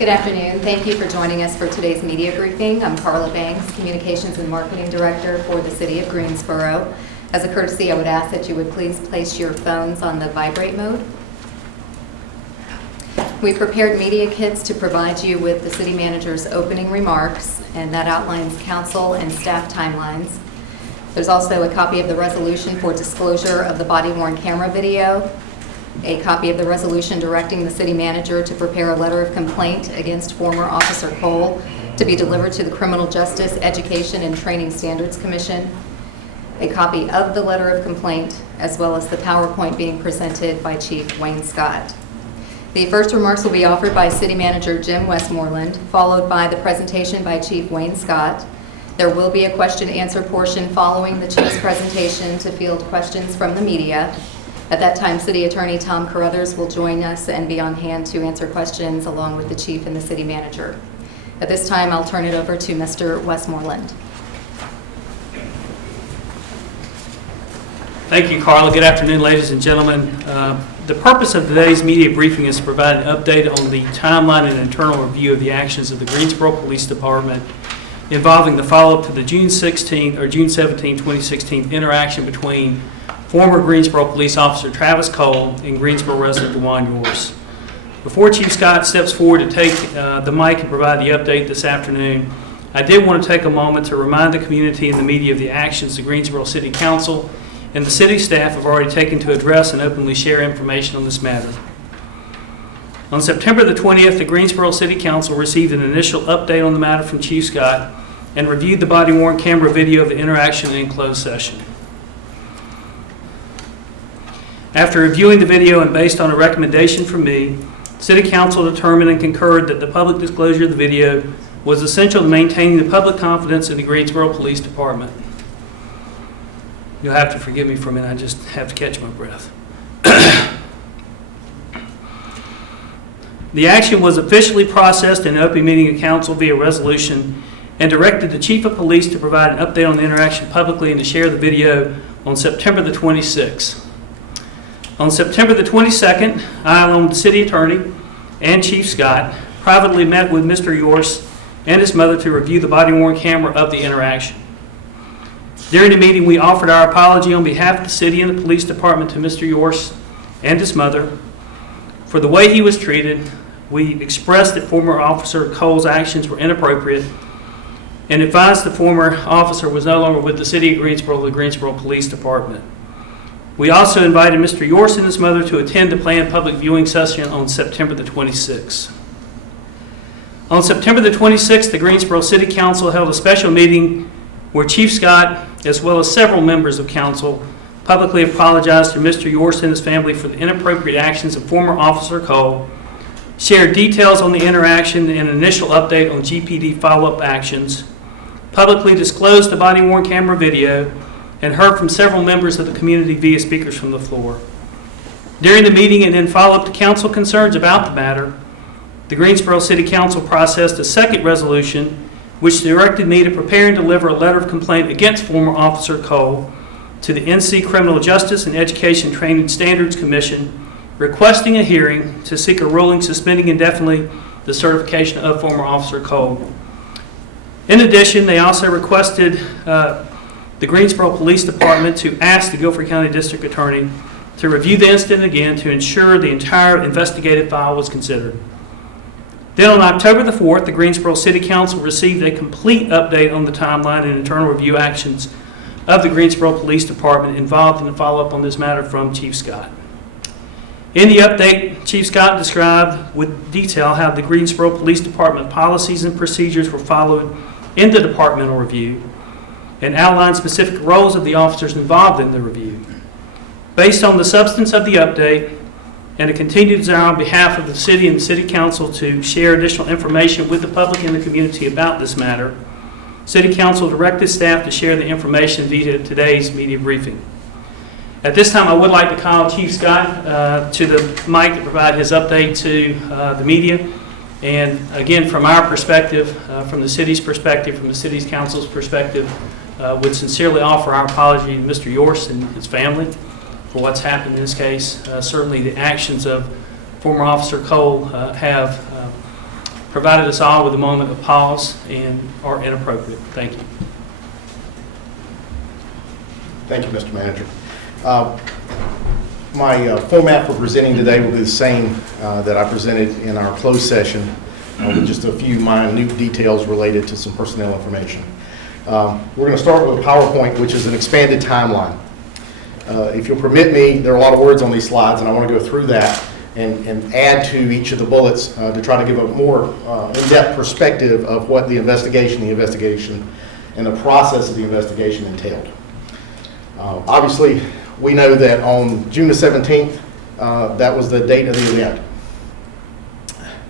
Good afternoon. Thank you for joining us for today's media briefing. I'm Carla Banks, Communications and Marketing Director for the City of Greensboro. As a courtesy, I would ask that you would please place your phones on the vibrate mode. We prepared media kits to provide you with the City Manager's opening remarks, and that outlines council and staff timelines. There's also a copy of the resolution for disclosure of the body-worn camera video, a copy of the resolution directing the City Manager to prepare a letter of complaint against former Officer Cole to be delivered to the Criminal Justice Education and Training Standards Commission, a copy of the letter of complaint, as well as the PowerPoint being presented by Chief Wayne Scott. The first remarks will be offered by City Manager Jim Westmoreland, followed by the presentation by Chief Wayne Scott. There will be a question-and-answer portion following the Chief's presentation to field questions from the media. At that time, City Attorney Tom Carruthers will join us and be on hand to answer questions along with the Chief and the City Manager. At this time, I'll turn it over to Mr. Westmoreland. Thank you, Carla. Good afternoon, ladies and gentlemen. The purpose of today's media briefing is to provide an update on the timeline and internal review of the actions of the Greensboro Police Department involving the follow-up to the June 17, 2016 interaction between former Greensboro Police Officer Travis Cole and Greensboro resident Dejuan Yourse. Before Chief Scott steps forward to take the mic and provide the update this afternoon, I did want to take a moment to remind the community and the media of the actions the Greensboro City Council and the city staff have already taken to address and openly share information on this matter. On September the 20th, the Greensboro City Council received an initial update on the matter from Chief Scott and reviewed the body-worn camera video of the interaction in closed session. After reviewing the video and based on a recommendation from me, City Council determined and concurred that the public disclosure of the video was essential to maintaining the public confidence in the Greensboro Police Department. You'll have to forgive me for a minute, I just have to catch my breath. The action was officially processed in an open meeting of council via resolution and directed the Chief of Police to provide an update on the interaction publicly and to share the video on September the 26th. On September the 22nd, I, along with the City Attorney and Chief Scott, privately met with Mr. Yourse and his mother to review the body-worn camera of the interaction. During the meeting, we offered our apology on behalf of the City and the Police Department to Mr. Yourse and his mother for the way he was treated. We expressed that former Officer Cole's actions were inappropriate and advised the former officer was no longer with the City of Greensboro, the Greensboro Police Department. We also invited Mr. Yourse and his mother to attend the planned public viewing session on September the 26th. On September the 26th, the Greensboro City Council held a special meeting where Chief Scott, as well as several members of council, publicly apologized to Mr. Yourse and his family for the inappropriate actions of former Officer Cole, shared details on the interaction and an initial update on GPD follow-up actions, publicly disclosed the body-worn camera video, and heard from several members of the community via speakers from the floor. During the meeting and in follow-up to council concerns about the matter, the Greensboro City Council processed a second resolution which directed me to prepare and deliver a letter of complaint against former Officer Cole to the NC Criminal Justice and Education Training Standards Commission, requesting a hearing to seek a ruling suspending indefinitely the certification of former Officer Cole. In addition, they also requested the Greensboro Police Department to ask the Guilford County District Attorney to review the incident again to ensure the entire investigative file was considered. Then on October the 4th, the Greensboro City Council received a complete update on the timeline and internal review actions of the Greensboro Police Department involved in the follow-up on this matter from Chief Scott. In the update, Chief Scott described with detail how the Greensboro Police Department policies and procedures were followed in the departmental review and outlined specific roles of the officers involved in the review. Based on the substance of the update and a continued desire on behalf of the city and the City Council to share additional information with the public and the community about this matter, City Council directed staff to share the information via today's media briefing. At this time, I would like to call Chief Scott to the mic to provide his update to the media. And again, from our perspective, from the city's perspective, from the City's Council's perspective, would sincerely offer our apology to Mr. Yourse and his family for what's happened in this case. Certainly the actions of former Officer Cole have provided us all with a moment of pause and are inappropriate. Thank you. Thank you, Mr. Manager. My format for presenting today will be the same that I presented in our closed session, with just a few minute details related to some personnel information. We're going to start with a PowerPoint, which is an expanded timeline. If you'll permit me, there are a lot of words on these slides, and I want to go through that and add to each of the bullets to try to give a more in-depth perspective of what the investigation, and the process of the investigation entailed. Obviously, we know that on June the 17th, that was the date of the event.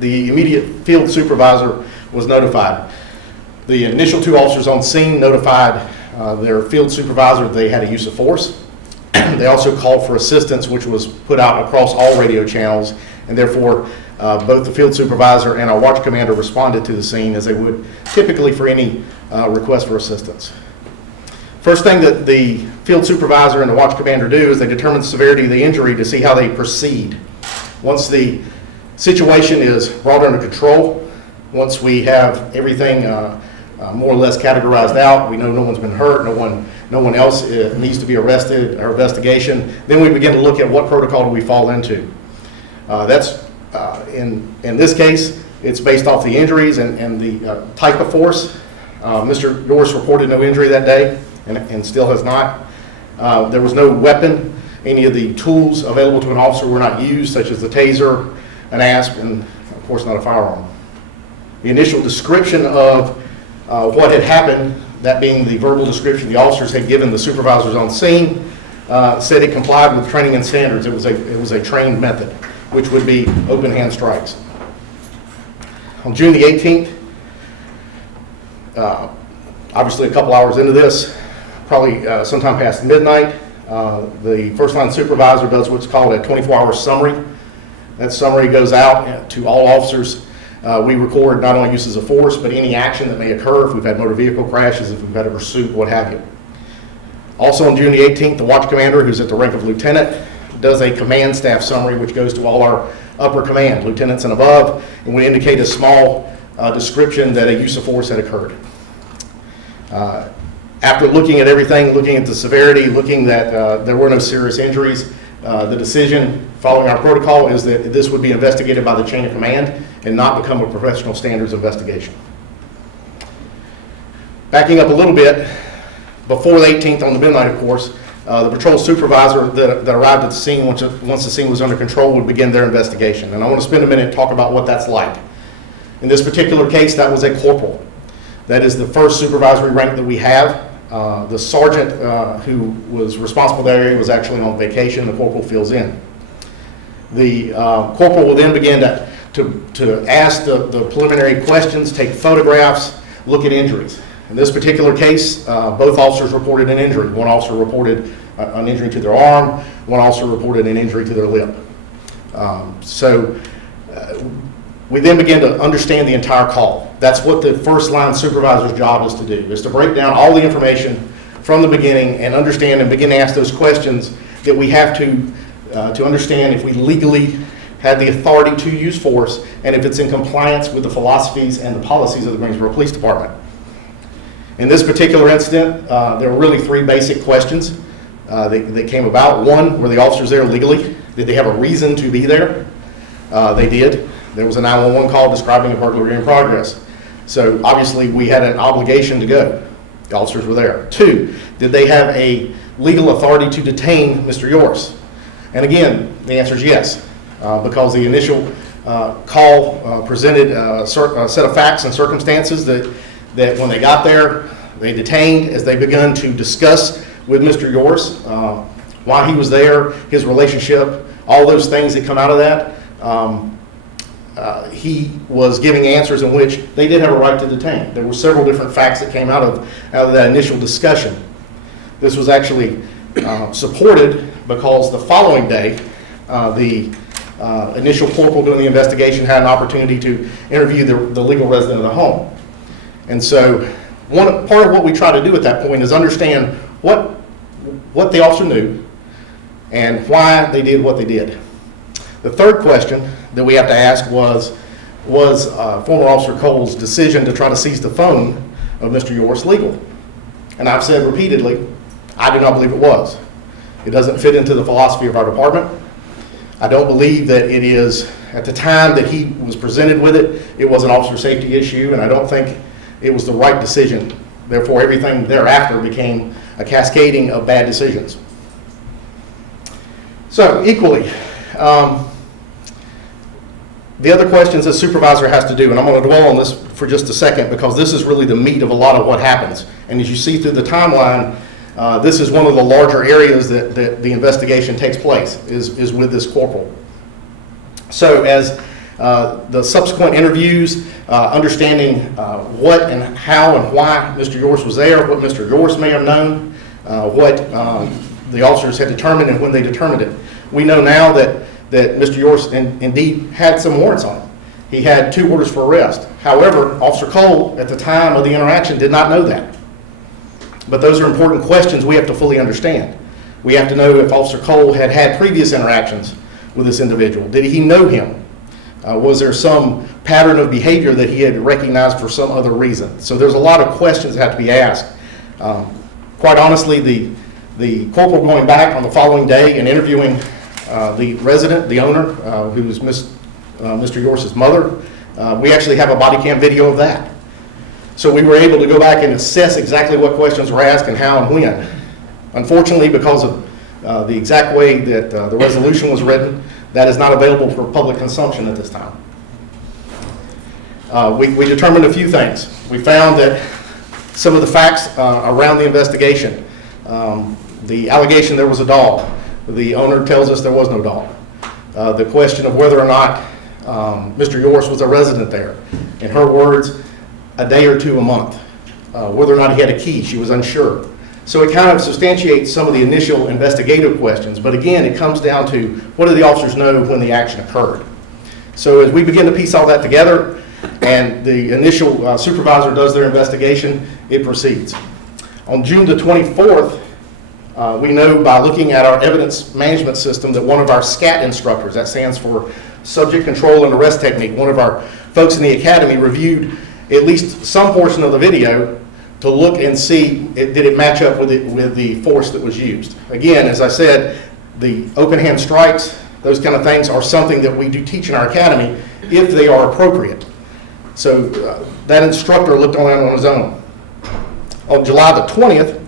The immediate field supervisor was notified. The initial 2 officers on scene notified their field supervisor that they had a use of force. They also called for assistance, which was put out across all radio channels, and therefore both the field supervisor and our watch commander responded to the scene as they would typically for any request for assistance. First thing that the field supervisor and the watch commander do is they determine the severity of the injury to see how they proceed. Once the situation is brought under control, once we have everything more or less categorized out, we know no one's been hurt, no one else needs to be arrested or investigation, then we begin to look at what protocol do we fall into. In this case, it's based off the injuries and the type of force. Mr. Yourse reported no injury that day and still has not. There was no weapon. Any of the tools available to an officer were not used, such as the taser, an asp, and of course not a firearm. The initial description of what had happened, that being the verbal description the officers had given the supervisors on scene, said it complied with training and standards. It was a trained method, which would be open hand strikes. On June the 18th, obviously a couple hours into this, probably sometime past midnight, the first line supervisor does what's called a 24-hour summary. That summary goes out to all officers. We record not only uses of force, but any action that may occur if we've had motor vehicle crashes, if we've had a pursuit, what have you. Also on June the 18th, the watch commander, who's at the rank of lieutenant, does a command staff summary, which goes to all our upper command, lieutenants and above, and would indicate a small description that a use of force had occurred. After looking at everything, looking at the severity, looking that there were no serious injuries, the decision following our protocol is that this would be investigated by the chain of command and not become a professional standards investigation. Backing up a little bit, before the 18th on the midnight, of course, the patrol supervisor that arrived at the scene, once the scene was under control, would begin their investigation. And I want to spend a minute and talk about what that's like. In this particular case, that was a corporal. That is the first supervisory rank that we have. The sergeant who was responsible for that area was actually on vacation. The corporal fills in. The corporal will then begin to ask the preliminary questions, take photographs, look at injuries. In this particular case, both officers reported an injury. One officer reported an injury to their arm. One officer reported an injury to their lip. We then begin to understand the entire call. That's what the first line supervisor's job is to do, is to break down all the information from the beginning and understand and begin to ask those questions that we have to understand if we legally have the authority to use force and if it's in compliance with the philosophies and the policies of the Greensboro Police Department. In this particular incident, there were really 3 basic questions that came about. One, were the officers there legally? Did they have a reason to be there? They did. There was a 911 call describing a burglary in progress. So obviously we had an obligation to go. The officers were there. 2, did they have a legal authority to detain Mr. Yourse? And again, the answer is yes, because the initial call presented a set of facts and circumstances that when they got there, they detained as they begun to discuss with Mr. Yourse why he was there, his relationship, all those things that come out of that. He was giving answers in which they did have a right to detain. There were several different facts that came out of that initial discussion. This was actually supported because the following day, the initial corporal doing the investigation had an opportunity to interview the legal resident of the home. And so part of what we try to do at that point is understand what the officer knew and why they did what they did. The third question that we have to ask was, was former Officer Cole's decision to try to seize the phone of Mr. Yourse legal? And I've said repeatedly, I do not believe it was. It doesn't fit into the philosophy of our department. I don't believe that it is, at the time that he was presented with it, it was an officer safety issue, and I don't think it was the right decision. Therefore, everything thereafter became a cascading of bad decisions. So, equally, the other questions a supervisor has to do, and I'm going to dwell on this for just a second because this is really the meat of a lot of what happens. And as you see through the timeline, this is one of the larger areas that the investigation takes place, is with this corporal. So as the subsequent interviews, understanding what and how and why Mr. Yourse was there, what Mr. Yourse may have known, what the officers had determined and when they determined it. We know now that Mr. Yourse indeed had some warrants on him. He had 2 orders for arrest. However, Officer Cole, at the time of the interaction, did not know that. But those are important questions we have to fully understand. We have to know if Officer Cole had had previous interactions with this individual. Did he know him? Was there some pattern of behavior that he had recognized for some other reason? So there's a lot of questions that have to be asked. Quite honestly, the corporal going back on the following day and interviewing the resident, the owner, who's Mr. Yourse's mother, we actually have a body cam video of that. So we were able to go back and assess exactly what questions were asked and how and when. Unfortunately, because of the exact way that the resolution was written, that is not available for public consumption at this time. We determined a few things. We found that some of the facts around the investigation, the allegation there was a dog. The owner tells us there was no dog. The question of whether or not Mr. Yourse was a resident there. In her words, a day or 2 a month. Whether or not he had a key, she was unsure. So it kind of substantiates some of the initial investigative questions, but again, it comes down to what do the officers know when the action occurred. So as we begin to piece all that together and the initial supervisor does their investigation, it proceeds. On June the 24th, we know by looking at our evidence management system that one of our SCAT instructors, that stands for Subject Control and Arrest Technique, one of our folks in the academy reviewed at least some portion of the video to look and see did it match up with the force that was used. Again, as I said, the open hand strikes, those kind of things are something that we do teach in our academy if they are appropriate. So that instructor looked around on his own. On July the 20th,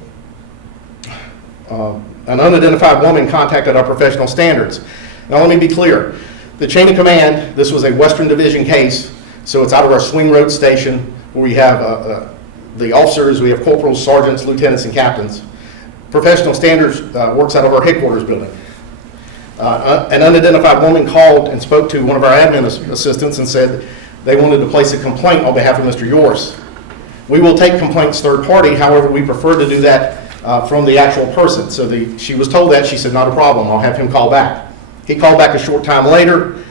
an unidentified woman contacted our professional standards. Now let me be clear, the chain of command, this was a Western Division case, so it's out of our Swing Road station where we have the officers, we have corporals, sergeants, lieutenants, and captains. Professional standards works out of our headquarters building. An unidentified woman called and spoke to one of our admin assistants and said they wanted to place a complaint on behalf of Mr. Yourse. We will take complaints third party, however, we prefer to do that from the actual person. So she was told that, she said, not a problem, I'll have him call back. He called back a short time later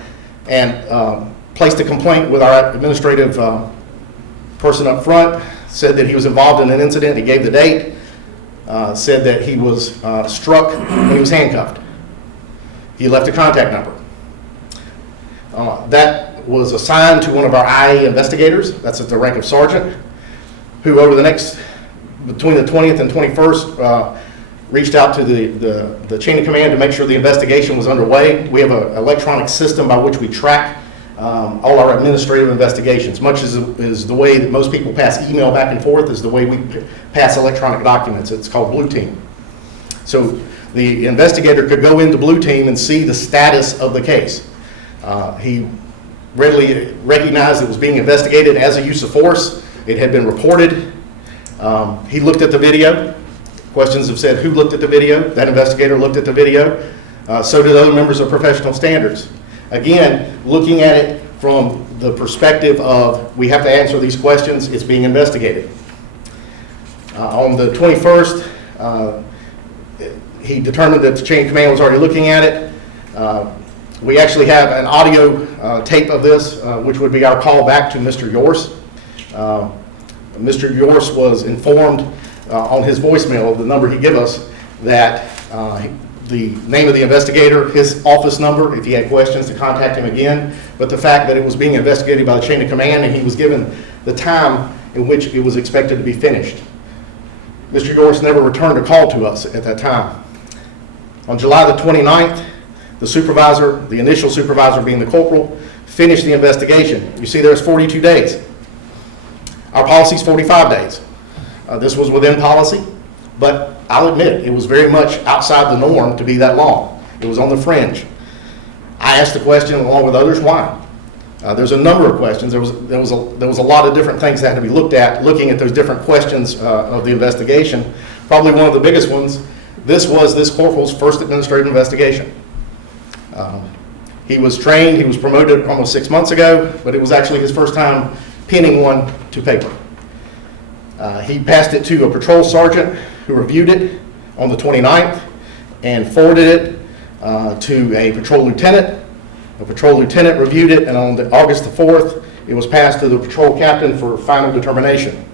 and placed a complaint with our administrative person up front, said that he was involved in an incident, he gave the date, said that he was struck when he was handcuffed. He left a contact number. That was assigned to one of our IA investigators, that's at the rank of sergeant, who over the next, between the 20th and 21st, reached out to the chain of command to make sure the investigation was underway. We have an electronic system by which we track all our administrative investigations, much as the way that most people pass email back and forth is the way we pass electronic documents. It's called Blue Team. So the investigator could go into Blue Team and see the status of the case. He readily recognized it was being investigated as a use of force. It had been reported. He looked at the video. Questions have said, who looked at the video? That investigator looked at the video. So did other members of professional standards. Again, looking at it from the perspective of we have to answer these questions, it's being investigated. On the 21st, he determined that the chain of command was already looking at it. We actually have an audio tape of this, which would be our call back to Mr. Yourse. Mr. Yourse was informed on his voicemail, the number he gave us, that the name of the investigator, his office number, if he had questions to contact him again, but the fact that it was being investigated by the chain of command and he was given the time in which it was expected to be finished. Mr. Yourse never returned a call to us at that time. On July the 29th, the supervisor, the initial supervisor being the corporal, finished the investigation. You see there's 42 days. Our policy is 45 days. This was within policy, but I'll admit it was very much outside the norm to be that long. It was on the fringe. I asked the question along with others, why? There's a number of questions. There was a lot of different things that had to be looked at, looking at those different questions of the investigation. Probably one of the biggest ones, this was this corporal's first administrative investigation. He was trained, he was promoted almost 6 months ago, but it was actually his first time penning one to paper. He passed it to a patrol sergeant who reviewed it on the 29th and forwarded it to a patrol lieutenant. A patrol lieutenant reviewed it, and on August the 4th, it was passed to the patrol captain for final determination.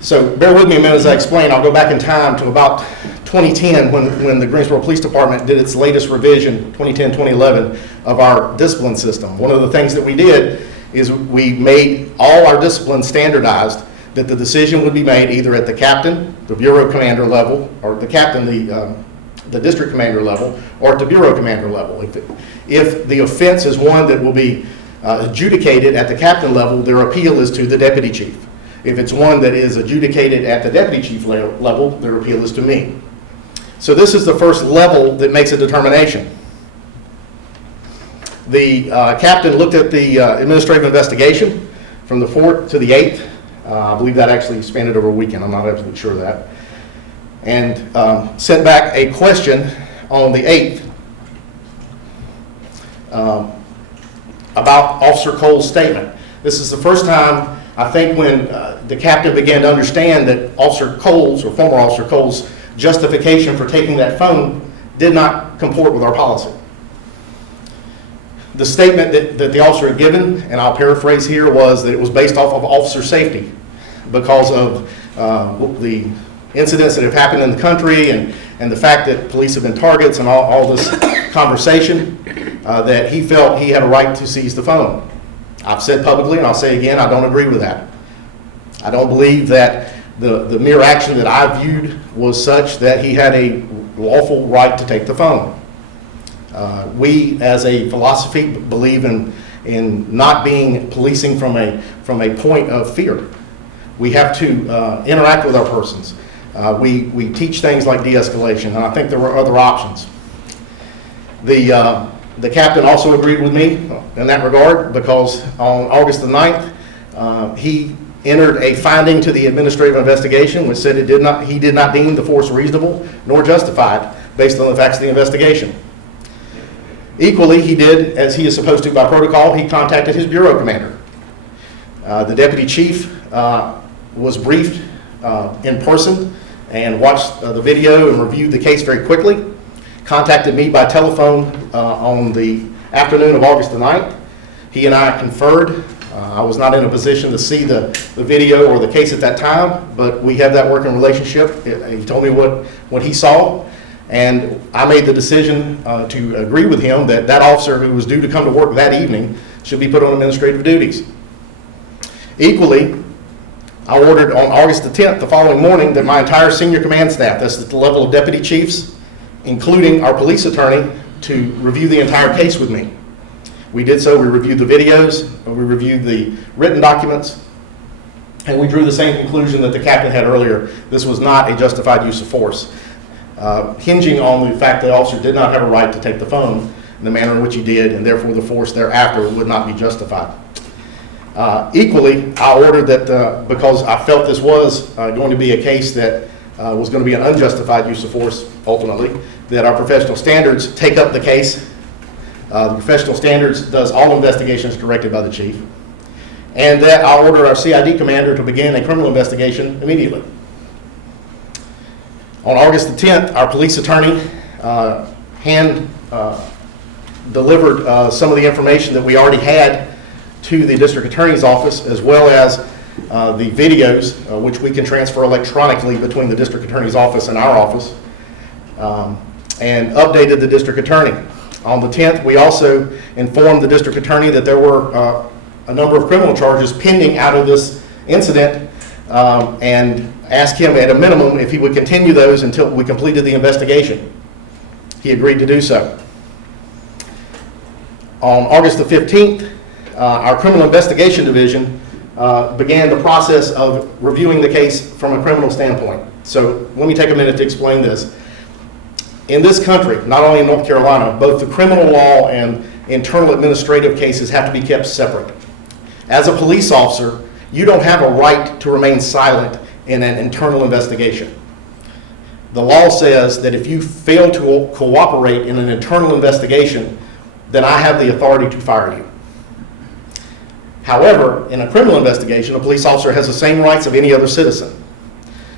So bear with me a minute as I explain. I'll go back in time to about 2010 when the Greensboro Police Department did its latest revision, 2010-2011, of our discipline system. One of the things that we did is we made all our discipline standardized, that the decision would be made either at the captain, the bureau commander level, or the captain, the district commander level, or at the bureau commander level. If the offense is one that will be adjudicated at the captain level, their appeal is to the deputy chief. If it's one that is adjudicated at the deputy chief level, their appeal is to me. So this is the first level that makes a determination. The captain looked at the administrative investigation from the 4th to the 8th. I believe that actually spanned over a weekend. I'm not absolutely sure of that. And sent back a question on the 8th about Officer Cole's statement. This is the first time, I think, when the captain began to understand that Officer Cole's, or former Officer Cole's, justification for taking that phone did not comport with our policy. The statement that the officer had given, and I'll paraphrase here, was that it was based off of officer safety because of the incidents that have happened in the country and the fact that police have been targets and all this conversation, that he felt he had a right to seize the phone. I've said publicly, and I'll say again, I don't agree with that. I don't believe that the mere action that I viewed was such that he had a lawful right to take the phone. We, as a philosophy, believe in not being policing from a point of fear. We have to interact with our persons. We teach things like de-escalation, and I think there were other options. The captain also agreed with me in that regard, because on August the 9th, he entered a finding to the administrative investigation which said he did not deem the force reasonable nor justified based on the facts of the investigation. Equally, he did, as he is supposed to by protocol, he contacted his bureau commander. The deputy chief was briefed in person and watched the video and reviewed the case very quickly, contacted me by telephone on the afternoon of August the 9th. He and I conferred. I was not in a position to see the video or the case at that time, but we have that working relationship. He told me what he saw, and I made the decision to agree with him that that officer who was due to come to work that evening should be put on administrative duties. Equally, I ordered on August the 10th, the following morning, that my entire senior command staff, that's at the level of deputy chiefs, including our police attorney, to review the entire case with me. We did so. We reviewed the videos, we reviewed the written documents, and we drew the same conclusion that the captain had earlier. This was not a justified use of force, hinging on the fact that the officer did not have a right to take the phone in the manner in which he did, and therefore the force thereafter would not be justified. Equally, I ordered that because I felt this was going to be a case that was going to be an unjustified use of force, ultimately, that our professional standards take up the case. The professional standards does all investigations directed by the chief, and that I order our CID commander to begin a criminal investigation immediately. On August the 10th, our police attorney delivered some of the information that we already had to the district attorney's office, as well as the videos, which we can transfer electronically between the district attorney's office and our office. and updated the district attorney. On the 10th, we also informed the district attorney that there were a number of criminal charges pending out of this incident, and asked him at a minimum if he would continue those until we completed the investigation. He agreed to do so. On August the 15th, our Criminal Investigation Division began the process of reviewing the case from a criminal standpoint. So let me take a minute to explain this. In this country, not only in North Carolina, both the criminal law and internal administrative cases have to be kept separate. As a police officer, you don't have a right to remain silent in an internal investigation. The law says that if you fail to cooperate in an internal investigation, then I have the authority to fire you. However, in a criminal investigation, a police officer has the same rights of any other citizen.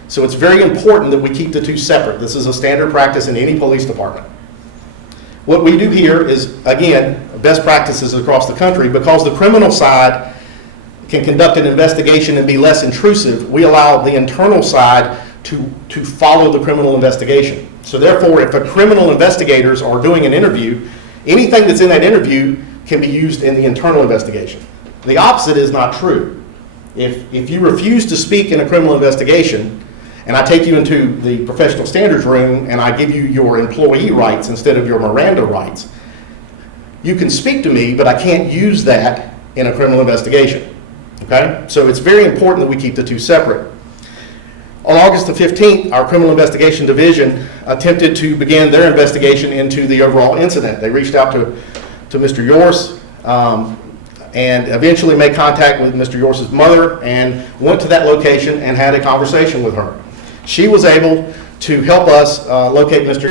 So it's very important that we keep the two separate. This is a standard practice in any police department. What we do here is, again, best practices across the country. Because the criminal side can conduct an investigation and be less intrusive, we allow the internal side to follow the criminal investigation. So therefore, if the criminal investigators are doing an interview, anything that's in that interview can be used in the internal investigation. The opposite is not true. If you refuse to speak in a criminal investigation, and I take you into the professional standards room and I give you your employee rights instead of your Miranda rights, you can speak to me, but I can't use that in a criminal investigation. Okay? So it's very important that we keep the two separate. On August the 15th, our Criminal Investigation Division attempted to begin their investigation into the overall incident. They reached out to Mr. Yourse and eventually made contact with Mr. Yourse's mother and went to that location and had a conversation with her. She was able to help us locate Mr.